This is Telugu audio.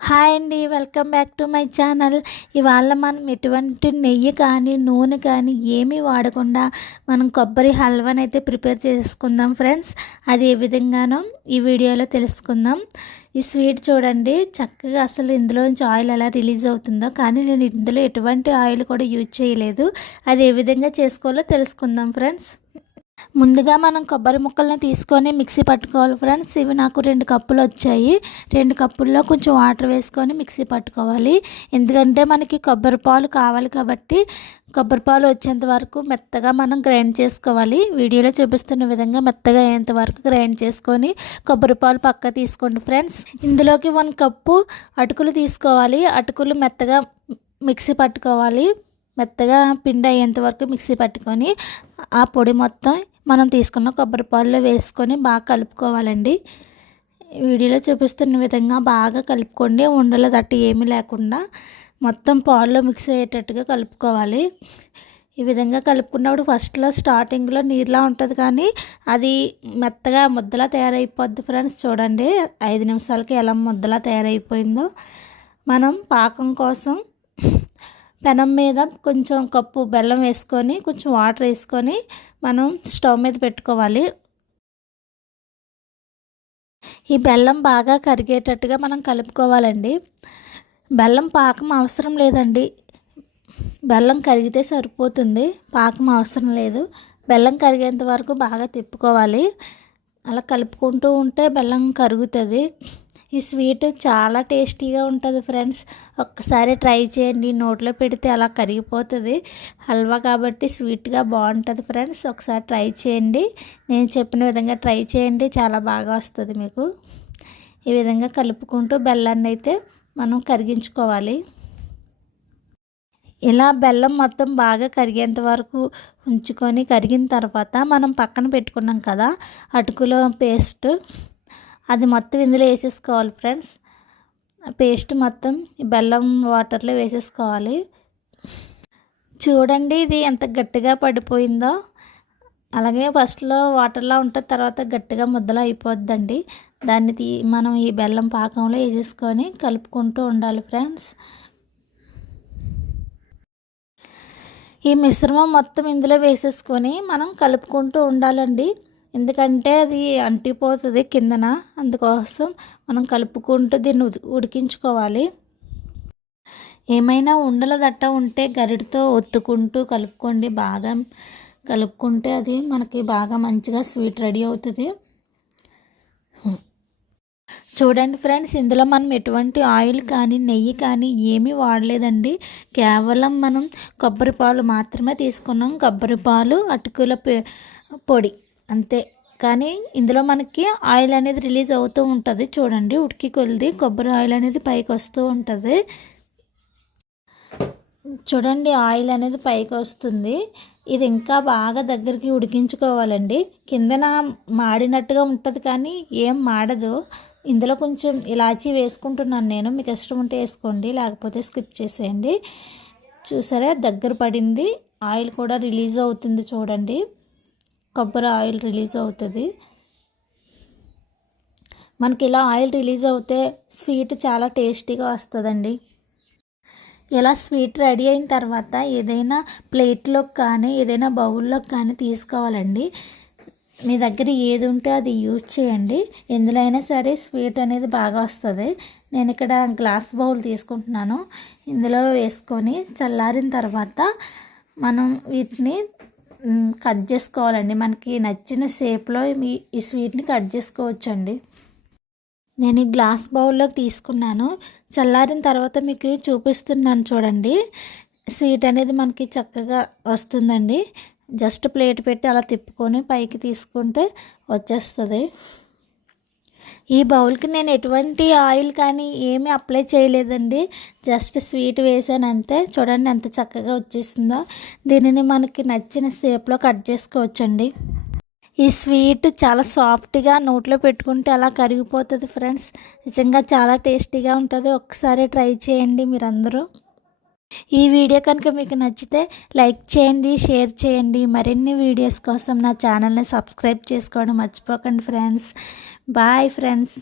హాయ్ అండి, welcome back to my channel. ఇవాళ మనం ఎటువంటి నెయ్యి కానీ నూనె కానీ ఏమీ వాడకుండా మనం కొబ్బరి హల్వాని అయితే ప్రిపేర్ చేసుకుందాం ఫ్రెండ్స్. అది ఏ విధంగానో ఈ వీడియోలో తెలుసుకుందాం. ఈ స్వీట్ చూడండి, చక్కగా అసలు ఇందులోంచి ఆయిల్ ఎలా రిలీజ్ అవుతుందో, కానీ నేను ఇందులో ఎటువంటి ఆయిల్ కూడా యూజ్ చేయలేదు. అది ఏ విధంగా చేసుకోవాలో తెలుసుకుందాం ఫ్రెండ్స్. ముందుగా మనం కొబ్బరి ముక్కల్ని తీసుకొని మిక్సీ పట్టుకోవాలి ఫ్రెండ్స్. ఇవి నాకు 2 కప్పులు వచ్చాయి. 2 కప్పుల్లో కొంచెం వాటర్ వేసుకొని మిక్సీ పట్టుకోవాలి. ఎందుకంటే మనకి కొబ్బరి పాలు కావాలి కాబట్టి కొబ్బరి పాలు వచ్చేంత వరకు మెత్తగా మనం గ్రైండ్ చేసుకోవాలి. వీడియోలో చూపిస్తున్న విధంగా మెత్తగా అయ్యేంత వరకు గ్రైండ్ చేసుకొని కొబ్బరి పాలు పక్క తీసుకోండి ఫ్రెండ్స్. ఇందులోకి 1 కప్పు అటుకులు తీసుకోవాలి. అటుకులు మెత్తగా మిక్సీ పట్టుకోవాలి. మెత్తగా పిండి అయ్యేంత వరకు మిక్సీ పట్టుకొని ఆ పొడి మొత్తం మనం తీసుకున్న కొబ్బరి పాలలో వేసుకొని బాగా కలుపుకోవాలండి. వీడియోలో చూపిస్తున్న విధంగా బాగా కలుపుకోండి. ఉండలు తట్టు ఏమీ లేకుండా మొత్తం పాలలో మిక్స్ అయ్యేటట్టుగా కలుపుకోవాలి. ఈ విధంగా కలుపుకున్నప్పుడు ఫస్ట్లో స్టార్టింగ్లో నీరులా ఉంటుంది, కానీ అది మెత్తగా ముద్దలా తయారైపోద్ది ఫ్రెండ్స్. చూడండి 5 నిమిషాలకి ఎలా ముద్దలా తయారైపోయిందో. మనం పాకం కోసం పెనం మీద కొంచెం కప్పు బెల్లం వేసుకొని కొంచెం వాటర్ వేసుకొని మనం స్టవ్ మీద పెట్టుకోవాలి. ఈ బెల్లం బాగా కరిగేటట్టుగా మనం కలుపుకోవాలండి. బెల్లం పాకం అవసరం లేదండి, బెల్లం కరిగితే సరిపోతుంది, పాకం అవసరం లేదు. బెల్లం కరిగేంత వరకు బాగా తిప్పుకోవాలి. అలా కలుపుకుంటూ ఉంటే బెల్లం కరుగుతుంది. ఈ స్వీట్ చాలా టేస్టీగా ఉంటుంది ఫ్రెండ్స్. ఒక్కసారి ట్రై చేయండి. నోట్లో పెడితే అలా కరిగిపోతుంది. హల్వా కాబట్టి స్వీట్గా బాగుంటుంది ఫ్రెండ్స్. ఒకసారి ట్రై చేయండి. నేను చెప్పిన విధంగా ట్రై చేయండి, చాలా బాగా వస్తుంది మీకు. ఈ విధంగా కలుపుకుంటూ బెల్లాన్ని అయితే మనం కరిగించుకోవాలి. ఇలా బెల్లం మొత్తం బాగా కరిగేంత వరకు ఉంచుకొని కరిగిన తర్వాత మనం పక్కన పెట్టుకున్నాం కదా అటుకులో పేస్ట్, అది మొత్తం ఇందులో వేసేసుకోవాలి ఫ్రెండ్స్. పేస్ట్ మొత్తం బెల్లం వాటర్లో వేసేసుకోవాలి. చూడండి ఇది ఎంత గట్టిగా పడిపోయిందో. అలాగే ఫస్ట్లో వాటర్లో ఉంటుంది, తర్వాత గట్టిగా ముద్దలా అయిపోద్దండి. దాన్ని మనం ఈ బెల్లం పాకంలో వేసేసుకొని కలుపుకుంటూ ఉండాలి ఫ్రెండ్స్. ఈ మిశ్రమం మొత్తం ఇందులో వేసేసుకొని మనం కలుపుకుంటూ ఉండాలండి. ఎందుకంటే అది అంటిపోతుంది కిందన, అందుకోసం మనం కలుపుకుంటూ దీన్ని ఉడికించుకోవాలి. ఏమైనా ఉండల దట్ట ఉంటే గరిటతో ఒత్తుకుంటూ కలుపుకోండి. బాగా కలుపుకుంటే అది మనకి బాగా మంచిగా స్వీట్ రెడీ అవుతుంది. చూడండి ఫ్రెండ్స్, ఇందులో మనం ఎటువంటి ఆయిల్ కానీ నెయ్యి కానీ ఏమీ వాడలేదండి. కేవలం మనం కొబ్బరి పాలు మాత్రమే తీసుకున్నాం. కొబ్బరి పాలు, అటుకుల పొడి అంతే. కానీ ఇందులో మనకి ఆయిల్ అనేది రిలీజ్ అవుతూ ఉంటుంది. చూడండి ఉడికి కొలిది కొబ్బరి ఆయిల్ అనేది పైకి వస్తూ ఉంటుంది. చూడండి ఆయిల్ అనేది పైకి వస్తుంది. ఇది ఇంకా బాగా దగ్గరికి ఉడికించుకోవాలండి. కిందన మాడినట్టుగా ఉంటుంది కానీ ఏం మాడదు. ఇందులో కొంచెం ఇలాచీ వేసుకుంటున్నాను నేను. మీకు ఇష్టం ఉంటే వేసుకోండి, లేకపోతే స్కిప్ చేసేయండి. చూసారా దగ్గర పడింది, ఆయిల్ కూడా రిలీజ్ అవుతుంది. చూడండి కొబ్బరి ఆయిల్ రిలీజ్ అవుతుంది. మనకి ఇలా ఆయిల్ రిలీజ్ అవుతే స్వీట్ చాలా టేస్టీగా వస్తుందండి. ఇలా స్వీట్ రెడీ అయిన తర్వాత ఏదైనా ప్లేట్లోకి కానీ ఏదైనా బౌల్లోకి కానీ తీసుకోవాలండి. మీ దగ్గర ఏది ఉంటే అది యూజ్ చేయండి. ఎందులో అయినా సరే స్వీట్ అనేది బాగా వస్తుంది. నేను ఇక్కడ గ్లాస్ బౌల్ తీసుకుంటున్నాను. ఇందులో వేసుకొని చల్లారిన తర్వాత మనం వీటిని కట్ చేసుకోవాలండి. మనకి నచ్చిన షేప్లో ఈ స్వీట్ని కట్ చేసుకోవచ్చండి. నేను ఈ గ్లాస్ బౌల్లోకి తీసుకున్నాను. చల్లారిన తర్వాత మీకు చూపిస్తున్నాను చూడండి. స్వీట్ అనేది మనకి చక్కగా వస్తుందండి. జస్ట్ ప్లేట్ పెట్టి అలా తిప్పుకొని పైకి తీసుకుంటే వచ్చేస్తుంది. ఈ బౌల్కి నేను ఎటువంటి ఆయిల్ కానీ ఏమీ అప్లై చేయలేదండి. జస్ట్ స్వీట్ వేసాను అంతే. చూడండి ఎంత చక్కగా వచ్చేసిందో. దీనిని మనకి నచ్చిన షేప్లో కట్ చేసుకోవచ్చండి. ఈ స్వీట్ చాలా సాఫ్ట్గా నోట్లో పెట్టుకుంటే అలా కరిగిపోతుంది ఫ్రెండ్స్. నిజంగా చాలా టేస్టీగా ఉంటుంది. ఒక్కసారి ట్రై చేయండి మీరందరూ. ఈ వీడియో కనుక మీకు నచ్చితే లైక్ చేయండి, షేర్ చేయండి. మరిన్ని వీడియోస్ కోసం నా ఛానల్ని సబ్స్క్రైబ్ చేసుకోవడం మర్చిపోకండి ఫ్రెండ్స్. Bye friends.